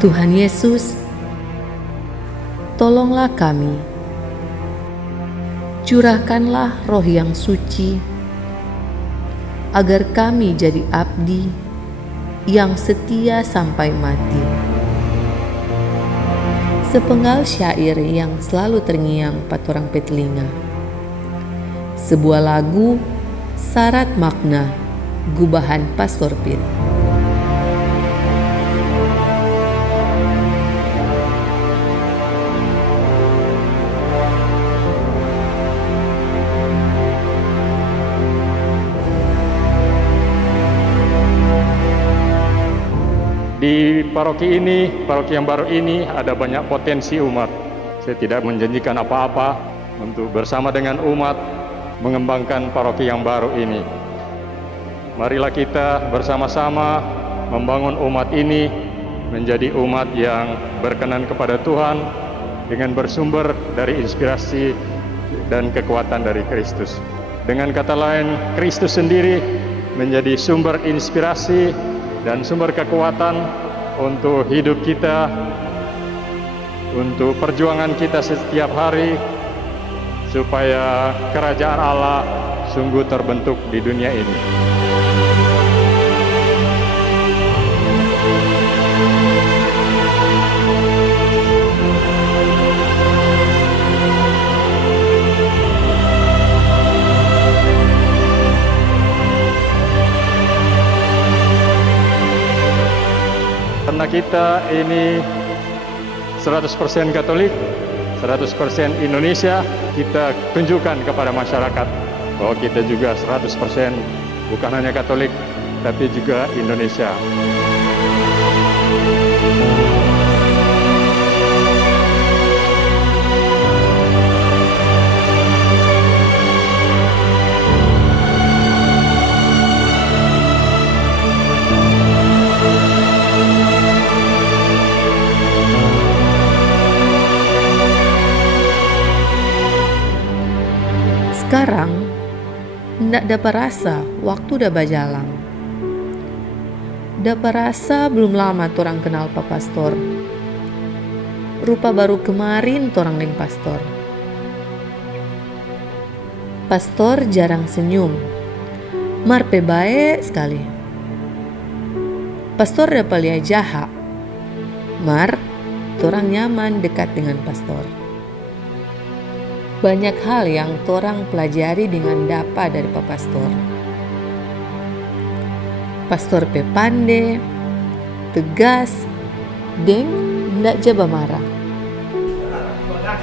Tuhan Yesus, tolonglah kami. Curahkanlah Roh yang suci, agar kami jadi abdi yang setia sampai mati. Sepenggal syair yang selalu terngiang patorang petelinga. Sebuah lagu syarat makna, gubahan Pastor Pit. Di paroki ini, paroki yang baru ini ada banyak potensi umat. Saya tidak menjanjikan apa-apa untuk bersama dengan umat mengembangkan paroki yang baru ini. Marilah kita bersama-sama membangun umat ini menjadi umat yang berkenan kepada Tuhan dengan bersumber dari inspirasi dan kekuatan dari Kristus. Dengan kata lain, Kristus sendiri menjadi sumber inspirasi dan sumber kekuatan untuk hidup kita, untuk perjuangan kita setiap hari, supaya kerajaan Allah sungguh terbentuk di dunia ini. Karena kita ini 100% Katolik, 100% Indonesia, kita tunjukkan kepada masyarakat bahwa kita juga 100% bukan hanya Katolik, tapi juga Indonesia. Sekarang, ndak dapat rasa waktu dah berjalan. Dapat rasa belum lama torang kenal Pak Pastor. Rupa baru kemarin torang dengan Pastor. Pastor jarang senyum, marpe baik sekali. Pastor dapat lihat jahat, mar torang nyaman dekat dengan Pastor. Banyak hal yang torang pelajari dengan dapa dari Pak Pastor. Pastor pe pande, tegas, deng ndak jaba marah.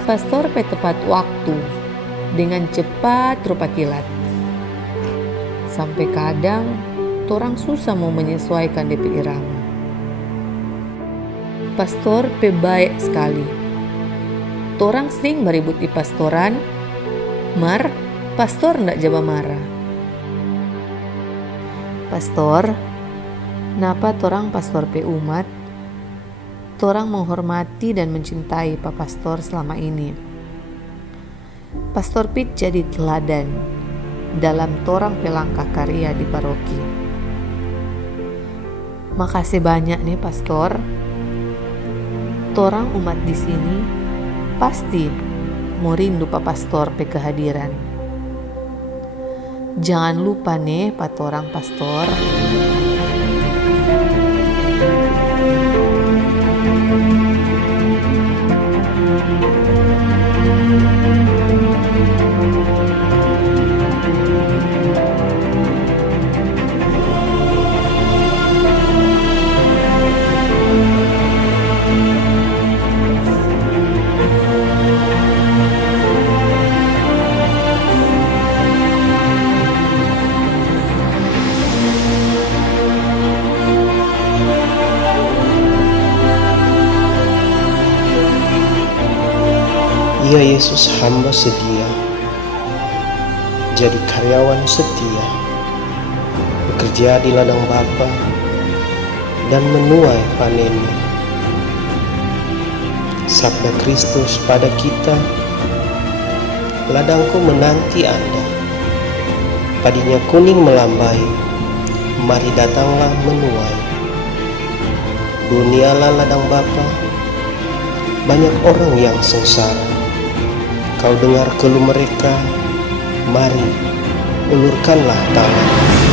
Pastor pe tepat waktu, dengan cepat rupa kilat. Sampai kadang torang susah mau menyesuaikan DP irama. Pastor pe baik sekali. Torang sering beribut di pastoran, mar pastor ndak jaba marah. Pastor, napa torang pastor pe umat, torang menghormati dan mencintai Pak Pastor selama ini. Pastor Pit jadi teladan dalam torang pe langkah karya di paroki. Makasih banyak nih Pastor. Torang umat di sini pasti mau rindu Pak Pastor pe kehadiran. Jangan lupa nih patorang Pastor. Ya Yesus, hamba sedia jadi karyawan setia, bekerja di ladang Bapa dan menuai panennya. Sabda Kristus pada kita, ladangku menanti Anda, padinya kuning melambai, mari datanglah menuai. Dunialah ladang Bapa, banyak orang yang sengsara. Kau dengar keluh mereka, mari ulurkanlah tangan.